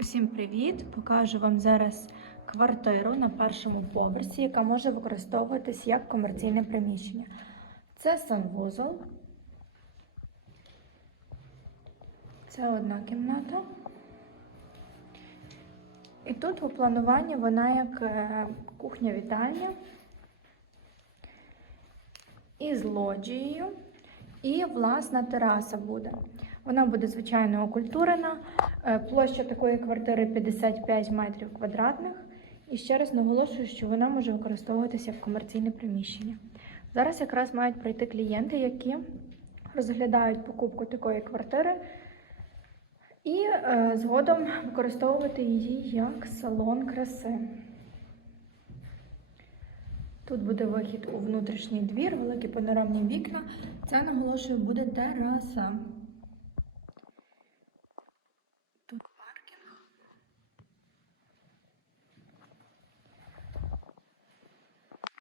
Усім привіт! Покажу вам зараз квартиру на першому поверсі, яка може використовуватись як комерційне приміщення. Це санвузол. Це одна кімната. І тут у плануванні вона як е, кухня-вітальня із лоджією. І власна тераса буде. Вона буде звичайно окультурена. Е, Площа такої квартири 55 метрів квадратних. І ще раз наголошую, що вона може використовуватися як комерційне приміщення. Зараз якраз мають прийти клієнти, які розглядають покупку такої квартири і е, згодом використовувати її як салон краси. Тут буде вихід у внутрішній двір, великі панорамні вікна. Це наголошую, буде тераса.